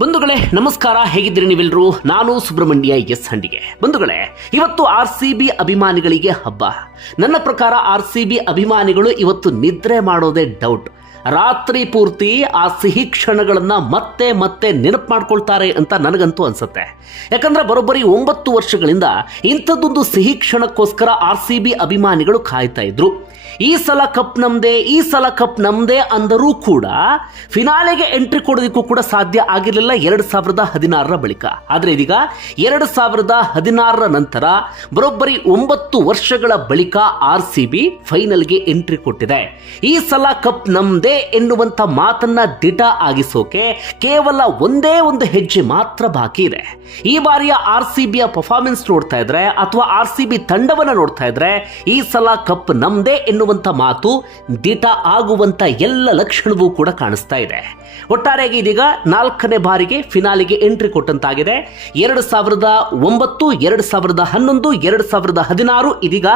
ಬಂಧುಗಳೇ ನಮಸ್ಕಾರ, ಹೇಗಿದ್ದೀರಿ ನೀವೆಲ್ಲರೂ? ನಾನು ಸುಬ್ರಹ್ಮಣ್ಯ ಎಸ್ ಹಂಡಿಗೆ. ಬಂಧುಗಳೇ, ಇವತ್ತು RCB ಅಭಿಮಾನಿಗಳಿಗೆ ಹಬ್ಬ. ನನ್ನ ಪ್ರಕಾರ RCB ಅಭಿಮಾನಿಗಳು ಇವತ್ತು ನಿದ್ರೆ ಮಾಡೋದೇ ಡೌಟ್. ರಾತ್ರಿ ಪೂರ್ತಿ ಆ ಸಿಹಿ ಕ್ಷಣಗಳನ್ನ ಮತ್ತೆ ಮತ್ತೆ ನೆನಪು ಮಾಡ್ಕೊಳ್ತಾರೆ ಅಂತ ನನಗಂತೂ ಅನ್ಸುತ್ತೆ. ಯಾಕಂದ್ರೆ ಬರೋಬ್ಬರಿ 9 ವರ್ಷಗಳಿಂದ ಇಂಥದ್ದೊಂದು ಸಿಹಿ ಕ್ಷಣಕ್ಕೋಸ್ಕರ RCB ಅಭಿಮಾನಿಗಳು ಕಾಯ್ತಾ ಇದ್ರು. ಈ ಸಲ ಕಪ್ ನಮ್ದೇ ಅಂದರೂ ಕೂಡ ಫಿನಾಲೆಗೆ ಎಂಟ್ರಿ ಕೊಡೋದಕ್ಕೂ ಕೂಡ ಸಾಧ್ಯ ಆಗಿರಲಿಲ್ಲ 2016ರ ಬಳಿಕ. ಆದ್ರೆ ಇದೀಗ 2016ರ ನಂತರ ಬರೋಬ್ಬರಿ 9 ವರ್ಷಗಳ ಬಳಿಕ RCB ಫೈನಲ್ಗೆ ಎಂಟ್ರಿ ಕೊಟ್ಟಿದೆ. ಈ ಸಲ ಕಪ್ ನಮ್ದೇ ಎನ್ನುವಂತ ಮಾತನ್ನ ದಿಟ ಆಗಿಸೋಕೆ ಕೇವಲ ಒಂದೇ ಒಂದು ಹೆಜ್ಜೆ ಮಾತ್ರ ಬಾಕಿ ಇದೆ. ಈ ಬಾರಿಯ RCBಯ ಪರ್ಫಾರ್ಮೆನ್ಸ್ ನೋಡ್ತಾ ಇದ್ರೆ ಅಥವಾ RCB ತಂಡವನ್ನ ನೋಡ್ತಾ ಇದ್ರೆ ಈ ಸಲ ಕಪ್ ನಮ್ದೇ ಎನ್ನುವಂತ ಮಾತು ದಿಟ ಆಗುವಂತ ಎಲ್ಲ ಲಕ್ಷಣವೂ ಕೂಡ ಕಾಣಿಸ್ತಾ ಇದೆ. ಒಟ್ಟಾರೆಯಾಗಿ ಇದೀಗ 4ನೇ ಬಾರಿಗೆ ಫಿನಾಲಿಗೆ ಎಂಟ್ರಿ ಕೊಟ್ಟಂತಾಗಿದೆ. 2009, 2011, 2016, ಇದೀಗ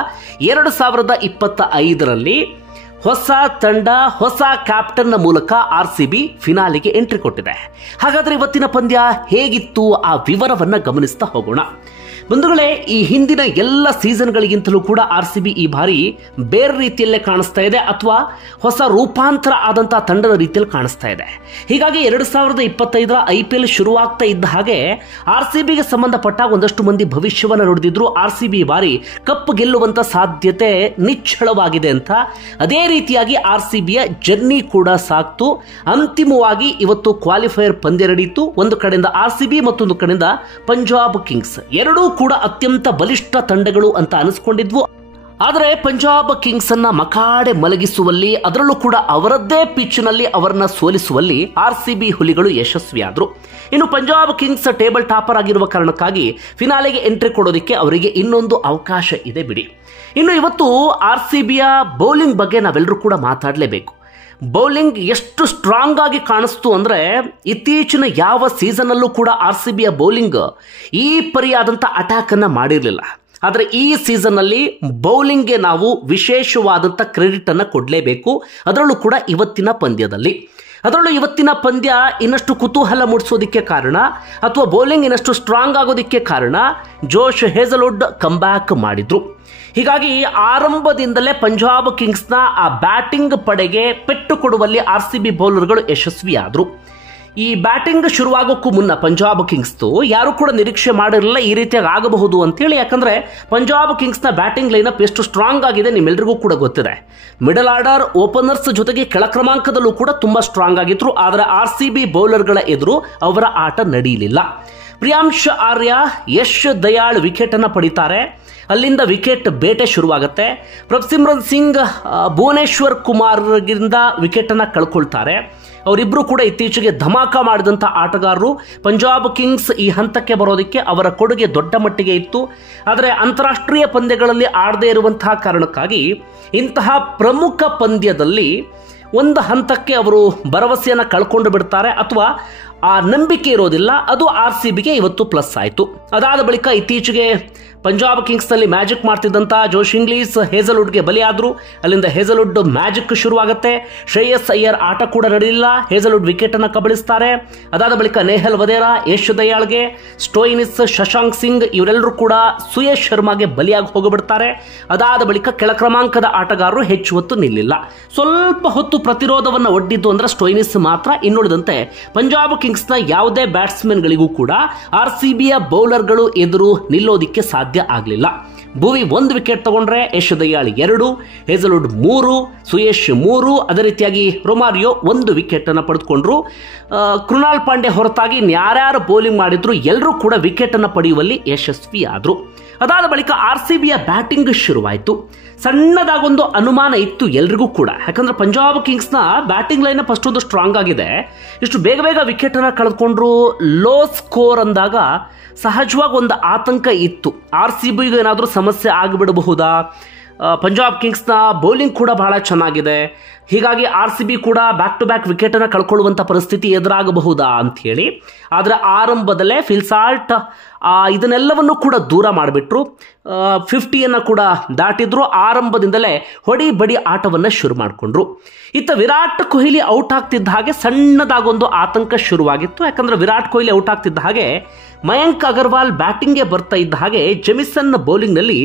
2025ರಲ್ಲಿ ಹೊಸ ತಂಡ, ಹೊಸ ಕ್ಯಾಪ್ಟನ್ನ ಮೂಲಕ RCB ಫಿನಾಲಿಗೆ ಎಂಟ್ರಿ ಕೊಟ್ಟಿದೆ. ಹಾಗಾದ್ರೆ ಇವತ್ತಿನ ಪಂದ್ಯ ಹೇಗಿತ್ತು ಆ ವಿವರವನ್ನ ಗಮನಿಸ್ತಾ ಹೋಗೋಣ. ಬಂಧುಗಳೇ, ಈ ಹಿಂದಿನ ಎಲ್ಲ ಸೀಸನ್ಗಳಿಗಿಂತಲೂ ಕೂಡ RCB ಈ ಬಾರಿ ಬೇರೆ ರೀತಿಯಲ್ಲೇ ಕಾಣಿಸ್ತಾ ಇದೆ, ಅಥವಾ ಹೊಸ ರೂಪಾಂತರ ಆದಂತಹ ತಂಡದ ರೀತಿಯಲ್ಲಿ ಕಾಣಿಸ್ತಾ ಇದೆ. ಹೀಗಾಗಿ 2025ರ IPL ಶುರುವಾಗ್ತಾ ಇದ್ದ ಹಾಗೆ RCBಗೆ ಸಂಬಂಧಪಟ್ಟ ಒಂದಷ್ಟು ಮಂದಿ ಭವಿಷ್ಯವನ್ನ ನುಡಿದಿದ್ರು. RCB ಈ ಬಾರಿ ಕಪ್ ಗೆಲ್ಲುವಂತ ಸಾಧ್ಯತೆ ನಿಚ್ಚಳವಾಗಿದೆ ಅಂತ. ಅದೇ ರೀತಿಯಾಗಿ RCBಯ ಜರ್ನಿ ಕೂಡ ಸಾಕ್ತು. ಅಂತಿಮವಾಗಿ ಇವತ್ತು ಕ್ವಾಲಿಫೈಯರ್ ಪಂದ್ಯ ನಡೆಯಿತು. ಒಂದು ಕಡೆಯಿಂದ RCB, ಮತ್ತೊಂದು ಕಡೆಯಿಂದ ಪಂಜಾಬ್ ಕಿಂಗ್ಸ್. ಎರಡೂ ಕೂಡ ಅತ್ಯಂತ ಬಲಿಷ್ಠ ತಂಡಗಳು ಅಂತ ಅನಿಸ್ಕೊಂಡಿದ್ವು. ಆದರೆ ಪಂಜಾಬ್ ಕಿಂಗ್ಸ್ ಅನ್ನ ಮಕಾಡೆ ಮಲಗಿಸುವಲ್ಲಿ, ಅದರಲ್ಲೂ ಕೂಡ ಅವರದ್ದೇ ಪಿಚ್ ನಲ್ಲಿ ಅವರನ್ನ ಸೋಲಿಸುವಲ್ಲಿ RCB ಹುಲಿಗಳು ಯಶಸ್ವಿಯಾದರು. ಇನ್ನು ಪಂಜಾಬ್ ಕಿಂಗ್ಸ್ ಟೇಬಲ್ ಟಾಪರ್ ಆಗಿರುವ ಕಾರಣಕ್ಕಾಗಿ ಫಿನಾಲೆಗೆ ಎಂಟ್ರಿ ಕೊಡೋದಕ್ಕೆ ಅವರಿಗೆ ಇನ್ನೊಂದು ಅವಕಾಶ ಇದೆ ಬಿಡಿ. ಇನ್ನು ಇವತ್ತು RCBಯ ಬೌಲಿಂಗ್ ಬಗ್ಗೆ ನಾವೆಲ್ಲರೂ ಕೂಡ ಮಾತಾಡಲೇಬೇಕು. ಬೌಲಿಂಗ್ ಎಷ್ಟು ಸ್ಟ್ರಾಂಗ್ ಆಗಿ ಕಾಣಿಸ್ತು ಅಂದ್ರೆ ಇತ್ತೀಚಿನ ಯಾವ ಸೀಸನ್ ಅಲ್ಲೂ ಕೂಡ RCBಯ ಬೌಲಿಂಗ್ ಈ ಪರಿಯಾದಂಥ ಅಟ್ಯಾಕ್ ಅನ್ನ ಮಾಡಿರಲಿಲ್ಲ. ಆದರೆ ಈ ಸೀಸನ್ ಅಲ್ಲಿ ಬೌಲಿಂಗ್ಗೆ ನಾವು ವಿಶೇಷವಾದಂಥ ಕ್ರೆಡಿಟ್ ಅನ್ನ ಕೊಡಲೇಬೇಕು. ಅದರಲ್ಲೂ ಕೂಡ ಇವತ್ತಿನ ಪಂದ್ಯ ಇನ್ನಷ್ಟು ಕುತೂಹಲ ಮೂಡಿಸೋದಕ್ಕೆ ಕಾರಣ, ಅಥವಾ ಬೌಲಿಂಗ್ ಇನ್ನಷ್ಟು ಸ್ಟ್ರಾಂಗ್ ಆಗೋದಕ್ಕೆ ಕಾರಣ, ಜೋಶ್ ಹೇಜಲ್ವುಡ್ ಕಂಬ್ಯಾಕ್ ಮಾಡಿದ್ರು. ಹೀಗಾಗಿ ಆರಂಭದಿಂದಲೇ ಪಂಜಾಬ್ ಕಿಂಗ್ಸ್ನ ಆ ಬ್ಯಾಟಿಂಗ್ ಪಡೆಗೆ ಪೆಟ್ಟು ಕೊಡುವಲ್ಲಿ RCB ಬೌಲರ್ಗಳು ಯಶಸ್ವಿಯಾದರು. ಈ ಬ್ಯಾಟಿಂಗ್ ಶುರುವಾಗೋಕ್ಕೂ ಮುನ್ನ ಪಂಜಾಬ್ ಕಿಂಗ್ಸ್ದು ಯಾರು ಕೂಡ ನಿರೀಕ್ಷೆ ಮಾಡಿರಲಿಲ್ಲ ಈ ರೀತಿಯಾಗಿ ಆಗಬಹುದು ಅಂತೇಳಿ. ಯಾಕಂದ್ರೆ ಪಂಜಾಬ್ ಕಿಂಗ್ಸ್ನ ಬ್ಯಾಟಿಂಗ್ ಲೈನಪ್ ಎಷ್ಟು ಸ್ಟ್ರಾಂಗ್ ಆಗಿದೆ ನಿಮ್ಮೆಲ್ಲರಿಗೂ ಕೂಡ ಗೊತ್ತಿದೆ. ಮಿಡಲ್ ಆರ್ಡರ್, ಓಪನರ್ಸ್ ಜೊತೆಗೆ ಕೆಳ ಕ್ರಮಾಂಕದಲ್ಲೂ ಕೂಡ ತುಂಬಾ ಸ್ಟ್ರಾಂಗ್ ಆಗಿದ್ರು. ಆದರೆ RCB ಬೌಲರ್ಗಳ ಎದುರು ಅವರ ಆಟ ನಡೆಯಲಿಲ್ಲ. ಪ್ರಿಯಾಂಶ್ ಆರ್ಯ, ಯಶ್ ದಯಾಳ್ ವಿಕೆಟ್ ಅನ್ನ ಪಡಿತಾರೆ. ಅಲ್ಲಿಂದ ವಿಕೆಟ್ ಬೇಟೆ ಶುರುವಾಗುತ್ತೆ. ಪ್ರಭ್ಸಿಮ್ರನ್ ಸಿಂಗ್, ಭುವನೇಶ್ವರ್ ಕುಮಾರ್ಗಿಂದ ವಿಕೆಟ್ ಅನ್ನ ಕಳ್ಕೊಳ್ತಾರೆ. ಅವರಿಬ್ರು ಕೂಡ ಇತ್ತೀಚೆಗೆ ಧಮಾಕ ಮಾಡಿದಂಥ ಆಟಗಾರರು. ಪಂಜಾಬ್ ಕಿಂಗ್ಸ್ ಈ ಹಂತಕ್ಕೆ ಬರೋದಕ್ಕೆ ಅವರ ಕೊಡುಗೆ ದೊಡ್ಡ ಮಟ್ಟಿಗೆ ಇತ್ತು. ಆದರೆ ಅಂತಾರಾಷ್ಟ್ರೀಯ ಪಂದ್ಯಗಳಲ್ಲಿ ಆಡದೇ ಇರುವಂತಹ ಕಾರಣಕ್ಕಾಗಿ ಇಂತಹ ಪ್ರಮುಖ ಪಂದ್ಯದಲ್ಲಿ ಒಂದು ಹಂತಕ್ಕೆ ಅವರು ಭರವಸೆಯನ್ನು ಕಳ್ಕೊಂಡು ಬಿಡ್ತಾರೆ, ಅಥವಾ ಆ ನಂಬಿಕೆ ಇರೋದಿಲ್ಲ. ಅದು RCBಗೆ ಇವತ್ತು ಪ್ಲಸ್ ಆಯಿತು. ಅದಾದ ಬಳಿಕ ಇತ್ತೀಚೆಗೆ ಪಂಜಾಬ್ ಕಿಂಗ್ಸ್ನಲ್ಲಿ ಮ್ಯಾಜಿಕ್ ಮಾಡ್ತಿದ್ದಂಥ ಜೋಶ್ ಇಂಗ್ಲೀಸ್ ಹೇಜಲ್ವುಡ್ಗೆ ಬಲಿಯಾದರು. ಅಲ್ಲಿಂದ ಹೇಜಲ್ವುಡ್ ಮ್ಯಾಜಿಕ್ ಶುರುವಾಗುತ್ತೆ. ಶ್ರೇಯಸ್ ಅಯ್ಯರ್ ಆಟ ಕೂಡ ನಡೆಯಲಿಲ್ಲ. ಹೇಜಲ್ವುಡ್ ವಿಕೆಟ್ ಅನ್ನು ಕಬಳಿಸ್ತಾರೆ. ಅದಾದ ಬಳಿಕ ನೇಹಲ್ ವದೇರಾ, ಯಶ್ ದಯಾಳ್ಗೆ, ಸ್ಟೋಯಿನಿಸ್, ಶಶಾಂಕ್ ಸಿಂಗ್ ಇವರೆಲ್ಲರೂ ಕೂಡ ಸುಯೇಶ್ ಶರ್ಮಾಗೆ ಬಲಿಯಾಗಿ ಹೋಗಿಬಿಡ್ತಾರೆ. ಅದಾದ ಬಳಿಕ ಕೆಳ ಕ್ರಮಾಂಕದ ಆಟಗಾರರು ಹೆಚ್ಚು ಹೊತ್ತು ನಿಲ್ಲಿಲ್ಲ. ಸ್ವಲ್ಪ ಹೊತ್ತು ಪ್ರತಿರೋಧವನ್ನು ಒಡ್ಡಿದ್ದು ಅಂದ್ರೆ ಸ್ಟೋಯಿನಿಸ್ ಮಾತ್ರ. ಇನ್ನುಳಿದಂತೆ ಪಂಜಾಬ್ ಕಿಂಗ್ಸ್ನ ಯಾವುದೇ ಬ್ಯಾಟ್ಸ್ಮನ್ಗಳಿಗೂ ಕೂಡ RCBಯ ಬೌಲರ್ಗಳು ಎದುರು ನಿಲ್ಲೋದಿಕ್ಕೆ ಸಾಧ್ಯ ಆಗಲಿಲ್ಲ. ಭುವಿ 1 ವಿಕೆಟ್ ತಗೊಂಡ್ರೆ, ಯಶ್ ದಯಾಳ್ 2, ಹೇಜಲ್ವುಡ್ 3, ಸುಯೇಶ್ 3, ಅದೇ ರೀತಿಯಾಗಿ ರೊಮಾರಿಯೋ 1 ವಿಕೆಟ್ ಅನ್ನು ಪಡೆದುಕೊಂಡ್ರು. ಕೃಣಾಲ್ ಪಾಂಡೆ ಹೊರತಾಗಿ ಯಾರ್ಯಾರು ಬೌಲಿಂಗ್ ಮಾಡಿದ್ರು ಎಲ್ಲರೂ ಕೂಡ ವಿಕೆಟ್ ಅನ್ನು ಪಡೆಯುವಲ್ಲಿ ಯಶಸ್ವಿಯಾದರು. ಅದಾದ ಬಳಿಕ RCBಯ ಬ್ಯಾಟಿಂಗ್ ಶುರುವಾಯಿತು. ಸಣ್ಣದಾಗೊಂದು ಅನುಮಾನ ಇತ್ತು ಎಲ್ರಿಗೂ ಕೂಡ. ಯಾಕಂದ್ರೆ ಪಂಜಾಬ್ ಕಿಂಗ್ಸ್ನ ಬ್ಯಾಟಿಂಗ್ ಲೈನ್ ಅಷ್ಟೊಂದು ಸ್ಟ್ರಾಂಗ್ ಆಗಿದೆ, ಇಷ್ಟು ಬೇಗ ವಿಕೆಟ್ ಅನ್ನ ಕಳೆದುಕೊಂಡ್ರು, ಲೋ ಸ್ಕೋರ್ ಅಂದಾಗ ಸಹಜವಾಗಿ ಒಂದು ಆತಂಕ ಇತ್ತು. RCBಗೆ ಏನಾದರೂ ಸಮಸ್ಯೆ ಆಗಿಬಿಡಬಹುದಾ, ಪಂಜಾಬ್ ಕಿಂಗ್ಸ್ನ ಬೌಲಿಂಗ್ ಕೂಡ ಬಹಳ ಚೆನ್ನಾಗಿದೆ. ಹೀಗಾಗಿ RCB ಕೂಡ ಬ್ಯಾಕ್ ಟು ಬ್ಯಾಕ್ ವಿಕೆಟನ್ನು ಕಳ್ಕೊಳ್ಳುವಂಥ ಪರಿಸ್ಥಿತಿ ಎದುರಾಗಬಹುದಾ ಅಂಥೇಳಿ. ಆದರೆ ಆರಂಭದಲ್ಲೇ ಫಿಲ್ ಸಾಲ್ಟ್ ಇದನ್ನೆಲ್ಲವನ್ನು ಕೂಡ ದೂರ ಮಾಡಿಬಿಟ್ರು. 50ಯನ್ನು ಕೂಡ ದಾಟಿದ್ರು. ಆರಂಭದಿಂದಲೇ ಹೊಡಿ ಬಡಿ ಆಟವನ್ನು ಶುರು ಮಾಡಿಕೊಂಡ್ರು. ಇತ್ತ ವಿರಾಟ್ ಕೊಹ್ಲಿ ಔಟ್ ಆಗ್ತಿದ್ದ ಹಾಗೆ ಸಣ್ಣದಾಗೊಂದು ಆತಂಕ ಶುರುವಾಗಿತ್ತು. ಯಾಕಂದರೆ ವಿರಾಟ್ ಕೊಹ್ಲಿ ಔಟ್ ಆಗ್ತಿದ್ದ ಹಾಗೆ ಮಯಾಂಕ್ ಅಗರ್ವಾಲ್ ಬ್ಯಾಟಿಂಗ್ಗೆ ಬರ್ತಾ ಇದ್ದ ಹಾಗೆ Jamieson ಬೌಲಿಂಗ್ನಲ್ಲಿ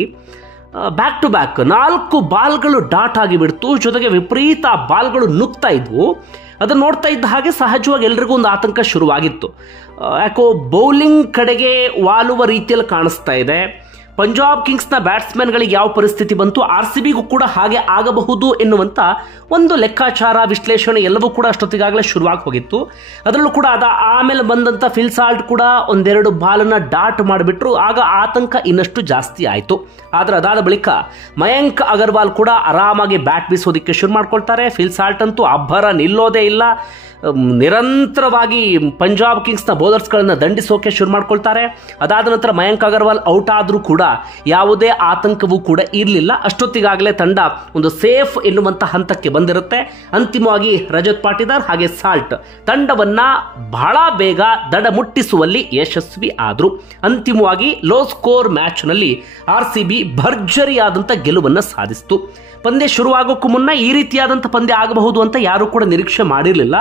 back to back 4 ಬಾಲ್ಗಳು dot ಆಗಿಬಿಡ್ತು. ಜೊತೆಗೆ ವಿಪರೀತ ಬಾಲ್ಗಳು ನುಗ್ತಾ ಇದ್ವು. ಅದನ್ನು ನೋಡ್ತಾ ಇದ್ದ ಹಾಗೆ ಸಹಜವಾಗಿ ಎಲ್ರಿಗೂ ಒಂದು ಆತಂಕ ಶುರುವಾಗಿತ್ತು. ಯಾಕೋ ಬೌಲಿಂಗ್ ಕಡೆಗೆ ವಾಲುವ ರೀತಿಯಲ್ಲಿ ಕಾಣಿಸ್ತಾ ಇದೆ. ಪಂಜಾಬ್ ಕಿಂಗ್ಸ್ನ ಬ್ಯಾಟ್ಸ್ಮನ್ಗಳಿಗೆ ಯಾವ ಪರಿಸ್ಥಿತಿ ಬಂತು, RCBಗೂ ಕೂಡ ಹಾಗೆ ಆಗಬಹುದು ಎನ್ನುವಂಥ ಒಂದು ಲೆಕ್ಕಾಚಾರ, ವಿಶ್ಲೇಷಣೆ ಎಲ್ಲವೂ ಕೂಡ ಅಷ್ಟೊತ್ತಿಗಾಗಲೇ ಶುರುವಾಗಿ ಹೋಗಿತ್ತು. ಅದರಲ್ಲೂ ಕೂಡ ಆಮೇಲೆ ಬಂದಂಥ ಫಿಲ್ ಸಾಲ್ಟ್ ಕೂಡ ಒಂದೆರಡು ಬಾಲನ್ನು ಡಾಟ್ ಮಾಡಿಬಿಟ್ರು. ಆಗ ಆತಂಕ ಇನ್ನಷ್ಟು ಜಾಸ್ತಿ ಆಯಿತು. ಆದರೆ ಅದಾದ ಬಳಿಕ ಮಯಾಂಕ್ ಅಗರ್ವಾಲ್ ಕೂಡ ಆರಾಮಾಗಿ ಬ್ಯಾಟ್ ಬೀಸೋದಕ್ಕೆ ಶುರು ಮಾಡ್ಕೊಳ್ತಾರೆ. ಫಿಲ್ ಸಾಲ್ಟ್ ಅಂತೂ ಅಬ್ಬರ ನಿಲ್ಲೋದೇ ಇಲ್ಲ. ನಿರಂತರವಾಗಿ ಪಂಜಾಬ್ ಕಿಂಗ್ಸ್ನ ಬೌಲರ್ಸ್ಗಳನ್ನು ದಂಡಿಸೋಕೆ ಶುರು ಮಾಡ್ಕೊಳ್ತಾರೆ. ಅದಾದ ನಂತರ ಮಯಾಂಕ್ ಅಗರ್ವಾಲ್ ಔಟ್ ಆದರೂ ಕೂಡ ಯಾವುದೇ ಆತಂಕವೂ ಕೂಡ ಇರಲಿಲ್ಲ. ಅಷ್ಟೊತ್ತಿಗಾಗಲೇ ತಂಡ ಒಂದು ಸೇಫ್ ಎನ್ನುವಂಥ ಹಂತಕ್ಕೆ ಬಂದಿರುತ್ತೆ. ಅಂತಿಮವಾಗಿ ರಜತ್ ಪಾಟಿದಾರ್ ಹಾಗೆ ಸಾಲ್ಟ್ ತಂಡವನ್ನ ಬಹಳ ಬೇಗ ದಡ ಮುಟ್ಟಿಸುವಲ್ಲಿ ಯಶಸ್ವಿ ಆದರು. ಅಂತಿಮವಾಗಿ ಲೋ ಸ್ಕೋರ್ ಮ್ಯಾಚ್ನಲ್ಲಿ RCB ಭರ್ಜರಿಯಾದಂಥ ಗೆಲುವನ್ನು ಸಾಧಿಸಿತು. ಪಂದ್ಯ ಶುರುವಾಗೋಕ್ಕೂ ಮುನ್ನ ಈ ರೀತಿಯಾದಂಥ ಪಂದ್ಯ ಆಗಬಹುದು ಅಂತ ಯಾರೂ ಕೂಡ ನಿರೀಕ್ಷೆ ಮಾಡಿರಲಿಲ್ಲ.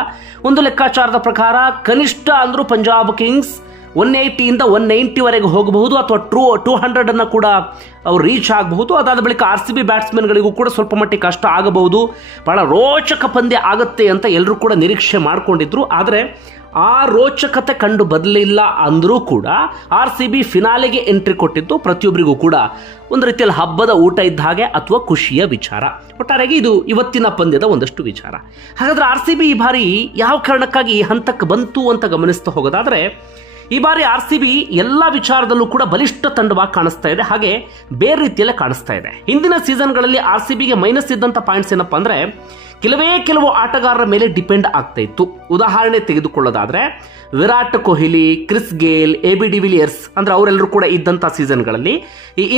ಒಂದು ಲೆಕ್ಕಾಚಾರದ ಪ್ರಕಾರ ಕನಿಷ್ಠ ಅಂದರೂ ಪಂಜಾಬ್ ಕಿಂಗ್ಸ್ 180 190ವರೆಗೆ ಹೋಗಬಹುದು, ಅಥವಾ 200 ಕೂಡ ಅವ್ರು ರೀಚ್ ಆಗಬಹುದು. ಅದಾದ ಬಳಿಕ RCB ಬ್ಯಾಟ್ಸ್ಮನ್ಗಳಿಗೂ ಕೂಡ ಸ್ವಲ್ಪ ಮಟ್ಟಿಗೆ ಕಷ್ಟ ಆಗಬಹುದು. ಬಹಳ ರೋಚಕ ಪಂದ್ಯ ಆಗುತ್ತೆ ಅಂತ ಎಲ್ಲರೂ ಕೂಡ ನಿರೀಕ್ಷೆ ಮಾಡಿಕೊಂಡಿದ್ರು. ಆದರೆ ಆ ರೋಚಕತೆ ಕಂಡು ಬರಲಿಲ್ಲ ಅಂದರೂ ಕೂಡ RCB ಫಿನಾಲೆಗೆ ಎಂಟ್ರಿ ಕೊಟ್ಟಿದ್ದು ಪ್ರತಿಯೊಬ್ಬರಿಗೂ ಕೂಡ ಒಂದು ರೀತಿಯಲ್ಲಿ ಹಬ್ಬದ ಊಟ ಇದ್ದ ಹಾಗೆ ಅಥವಾ ಖುಷಿಯ ವಿಚಾರ. ಒಟ್ಟಾರೆಯಾಗಿ ಇದು ಇವತ್ತಿನ ಪಂದ್ಯದ ಒಂದಷ್ಟು ವಿಚಾರ. ಹಾಗಾದ್ರೆ RCB ಈ ಬಾರಿ ಯಾವ ಕಾರಣಕ್ಕಾಗಿ ಈ ಹಂತಕ್ಕೆ ಬಂತು ಅಂತ ಗಮನಿಸ್ತಾ ಹೋಗೋದಾದ್ರೆ, ಈ ಬಾರಿ RCB ಎಲ್ಲ ವಿಚಾರದಲ್ಲೂ ಕೂಡ ಬಲಿಷ್ಠ ತಂಡವಾಗಿ ಕಾಣಿಸ್ತಾ ಇದೆ. ಹಾಗೆ ಬೇರೆ ರೀತಿಯಲ್ಲೇ ಕಾಣಿಸ್ತಾ ಇದೆ. ಹಿಂದಿನ ಸೀಸನ್ಗಳಲ್ಲಿ RCBಗೆ ಮೈನಸ್ ಇದ್ದಂಥ ಪಾಯಿಂಟ್ಸ್ ಏನಪ್ಪಾ ಅಂದ್ರೆ, ಕೆಲವು ಆಟಗಾರರ ಮೇಲೆ ಡಿಪೆಂಡ್ ಆಗ್ತಾ ಇತ್ತು. ಉದಾಹರಣೆ ತೆಗೆದುಕೊಳ್ಳೋದಾದ್ರೆ Virat Kohli, Chris Gayle, AB de Villiers ಅಂದ್ರೆ ಅವರೆಲ್ಲರೂ ಕೂಡ ಇದ್ದಂಥ ಸೀಸನ್ಗಳಲ್ಲಿ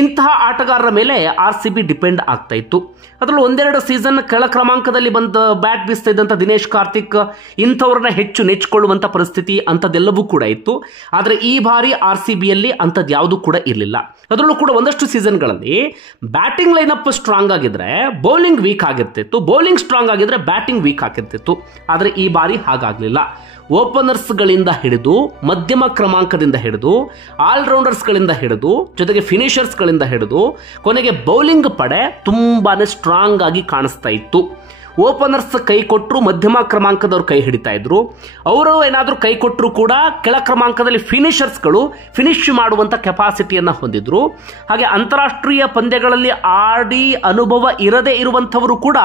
ಇಂತಹ ಆಟಗಾರರ ಮೇಲೆ RCB ಡಿಪೆಂಡ್ ಆಗ್ತಾ ಇತ್ತು. ಅದರಲ್ಲೂ ಒಂದೆರಡು ಸೀಸನ್ ಕೆಳ ಕ್ರಮಾಂಕದಲ್ಲಿ ಬಂದು ಬ್ಯಾಟ್ ಬೀಸ್ತಾ ಇದ್ದಂಥ ದಿನೇಶ್ ಕಾರ್ತಿಕ್ ಇಂಥವ್ರನ್ನ ಹೆಚ್ಚು ನೆಚ್ಚಿಕೊಳ್ಳುವಂಥ ಪರಿಸ್ಥಿತಿ ಅಂಥದ್ದೆಲ್ಲವೂ ಕೂಡ ಇತ್ತು. ಆದರೆ ಈ ಬಾರಿ RCBಯಲ್ಲಿ ಅಂಥದ್ದು ಯಾವುದೂ ಕೂಡ ಇರಲಿಲ್ಲ. ಅದರಲ್ಲೂ ಕೂಡ ಒಂದಷ್ಟು ಸೀಸನ್ಗಳಲ್ಲಿ ಬ್ಯಾಟಿಂಗ್ ಲೈನಪ್ ಸ್ಟ್ರಾಂಗ್ ಆಗಿದ್ರೆ ಬೌಲಿಂಗ್ ವೀಕ್ ಆಗಿರ್ತಿತ್ತು, ಬೌಲಿಂಗ್ ಸ್ಟ್ರಾಂಗ್ ಆಗಿದ್ರೆ ಬ್ಯಾಟಿಂಗ್ ವೀಕ್ ಆಗಿರ್ತಿತ್ತು. ಆದರೆ ಈ ಬಾರಿ ಹಾಗಾಗಲಿಲ್ಲ. ಓಪನರ್ಸ್ಗಳಿಂದ ಹಿಡಿದು ಮಧ್ಯಮ ಕ್ರಮಾಂಕದಿಂದ ಹಿಡಿದು ಆಲ್ರೌಂಡರ್ಸ್ಗಳಿಂದ ಹಿಡಿದು ಜೊತೆಗೆ ಫಿನಿಷರ್ಸ್ಗಳಿಂದ ಹಿಡಿದು ಕೊನೆಗೆ ಬೌಲಿಂಗ್ ಪಡೆ ತುಂಬಾನೇ ಸ್ಟ್ರಾಂಗ್ ಆಗಿ ಕಾಣಿಸ್ತಾ ಇತ್ತು. ಓಪನರ್ಸ್ ಕೈ ಕೊಟ್ಟರು, ಮಧ್ಯಮ ಕ್ರಮಾಂಕದವ್ರು ಕೈ ಹಿಡಿತಾ ಇದ್ರು. ಅವರು ಏನಾದರೂ ಕೈ ಕೊಟ್ಟರು ಕೂಡ ಕೆಳ ಕ್ರಮಾಂಕದಲ್ಲಿ ಫಿನಿಷರ್ಸ್ಗಳು ಫಿನಿಶ್ ಮಾಡುವಂಥ ಕೆಪಾಸಿಟಿಯನ್ನು ಹೊಂದಿದ್ರು. ಹಾಗೆ ಅಂತಾರಾಷ್ಟ್ರೀಯ ಪಂದ್ಯಗಳಲ್ಲಿ ಆಡಿ ಅನುಭವ ಇರದೇ ಇರುವಂಥವರು ಕೂಡ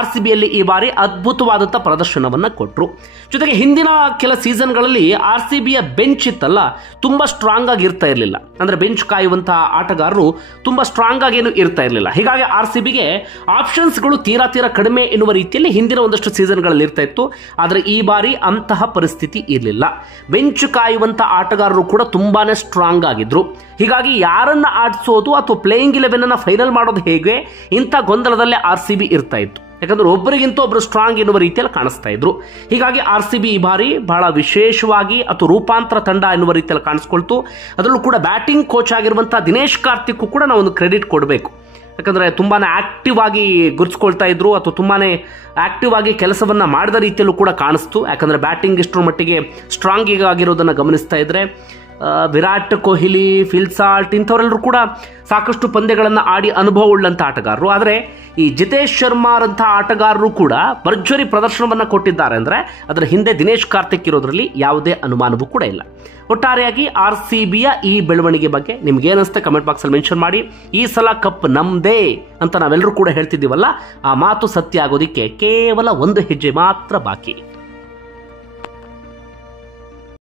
RCBಯಲ್ಲಿ ಈ ಬಾರಿ ಅದ್ಭುತವಾದಂಥ ಪ್ರದರ್ಶನವನ್ನು ಕೊಟ್ಟರು. ಜೊತೆಗೆ ಹಿಂದಿನ ಕೆಲ ಸೀಸನ್ಗಳಲ್ಲಿ RCBಯ ಬೆಂಚ್ ಇತ್ತಲ್ಲ, ತುಂಬ ಸ್ಟ್ರಾಂಗ್ ಆಗಿ ಇರ್ತಾ ಇರಲಿಲ್ಲ. ಅಂದರೆ ಬೆಂಚ್ ಕಾಯುವಂಥ ಆಟಗಾರರು ತುಂಬ ಸ್ಟ್ರಾಂಗ್ ಆಗಿ ಏನು ಇರ್ತಾ ಇರಲಿಲ್ಲ. ಹೀಗಾಗಿ RCBಗೆ ಆಪ್ಷನ್ಸ್ಗಳು ತೀರಾ ಕಡಿಮೆ ಎನ್ನುವ ರೀತಿಯಲ್ಲಿ ಹಿಂದಿನ ಒಂದಷ್ಟು ಸೀಸನ್ಗಳಲ್ಲಿ ಇರ್ತಾ ಇತ್ತು. ಆದರೆ ಈ ಬಾರಿ ಅಂತಹ ಪರಿಸ್ಥಿತಿ ಇರಲಿಲ್ಲ. ಬೆಂಚ್ ಕಾಯುವಂಥ ಆಟಗಾರರು ಕೂಡ ತುಂಬಾನೇ ಸ್ಟ್ರಾಂಗ್ ಆಗಿದ್ರು. ಹೀಗಾಗಿ ಯಾರನ್ನ ಆಡಿಸೋದು ಅಥವಾ ಪ್ಲೇಯಿಂಗ್ 11 ಫೈನಲ್ ಮಾಡೋದು ಹೇಗೆ ಇಂಥ ಗೊಂದಲದಲ್ಲೇ RCB ಇರ್ತಾ ಇತ್ತು. ಯಾಕಂದ್ರೆ ಒಬ್ಬರಿಗಿಂತ ಒಬ್ಬರು ಸ್ಟ್ರಾಂಗ್ ಎನ್ನುವ ರೀತಿಯಲ್ಲಿ ಕಾಣಿಸ್ತಾ ಇದ್ರು. ಹೀಗಾಗಿ RCB ಈ ಬಾರಿ ಬಹಳ ವಿಶೇಷವಾಗಿ ಅಥವಾ ರೂಪಾಂತರ ತಂಡ ಎನ್ನುವ ರೀತಿಯಲ್ಲಿ ಕಾಣಿಸ್ಕೊಳ್ತು. ಅದರಲ್ಲೂ ಕೂಡ ಬ್ಯಾಟಿಂಗ್ ಕೋಚ್ ಆಗಿರುವಂಥ ದಿನೇಶ್ ಕಾರ್ತಿಕ್ ಕೂಡ ನಾವು ಒಂದು ಕ್ರೆಡಿಟ್ ಕೊಡಬೇಕು. ಯಾಕಂದರೆ ತುಂಬಾ ಆಕ್ಟಿವ್ ಆಗಿ ಗುರುತಿಸ್ಕೊಳ್ತಾ ಇದ್ರು ಅಥವಾ ತುಂಬಾ ಆಕ್ಟಿವ್ ಆಗಿ ಕೆಲಸವನ್ನು ಮಾಡಿದ ರೀತಿಯಲ್ಲೂ ಕೂಡ ಕಾಣಿಸ್ತು. ಯಾಕಂದರೆ ಬ್ಯಾಟಿಂಗ್ ಇಷ್ಟರ ಮಟ್ಟಿಗೆ ಸ್ಟ್ರಾಂಗ್ ಆಗಿರೋದನ್ನು ಗಮನಿಸ್ತಾ ಇದ್ರೆ ವಿರಾಟ್ ಕೊಹ್ಲಿ, ಫಿಲ್ ಸಾಲ್ಟ್ ಇಂಥವರೆಲ್ಲರೂ ಕೂಡ ಸಾಕಷ್ಟು ಪಂದ್ಯಗಳನ್ನು ಆಡಿ ಅನುಭವ ಉಳ್ಳಂಥ ಆಟಗಾರರು. ಆದರೆ ಈ ಜಿತೇಶ್ ಶರ್ಮಾರಂಥ ಆಟಗಾರರು ಕೂಡ ಭರ್ಜರಿ ಪ್ರದರ್ಶನವನ್ನು ಕೊಟ್ಟಿದ್ದಾರೆ. ಅಂದರೆ ಅದರ ಹಿಂದೆ ದಿನೇಶ್ ಕಾರ್ತಿಕ್ ಇರೋದ್ರಲ್ಲಿ ಯಾವುದೇ ಅನುಮಾನವೂ ಕೂಡ ಇಲ್ಲ. ಒಟ್ಟಾರೆಯಾಗಿ RCBಯ ಈ ಬೆಳವಣಿಗೆ ಬಗ್ಗೆ ನಿಮ್ಗೇನಿಸುತ್ತೆ ಕಮೆಂಟ್ ಬಾಕ್ಸಲ್ಲಿ ಮೆನ್ಷನ್ ಮಾಡಿ. ಈ ಸಲ ಕಪ್ ನಮ್ದೇ ಅಂತ ನಾವೆಲ್ಲರೂ ಕೂಡ ಹೇಳ್ತಿದ್ದೀವಲ್ಲ, ಆ ಮಾತು ಸತ್ಯ ಆಗೋದಿಕ್ಕೆ ಕೇವಲ ಒಂದು ಹೆಜ್ಜೆ ಮಾತ್ರ ಬಾಕಿ.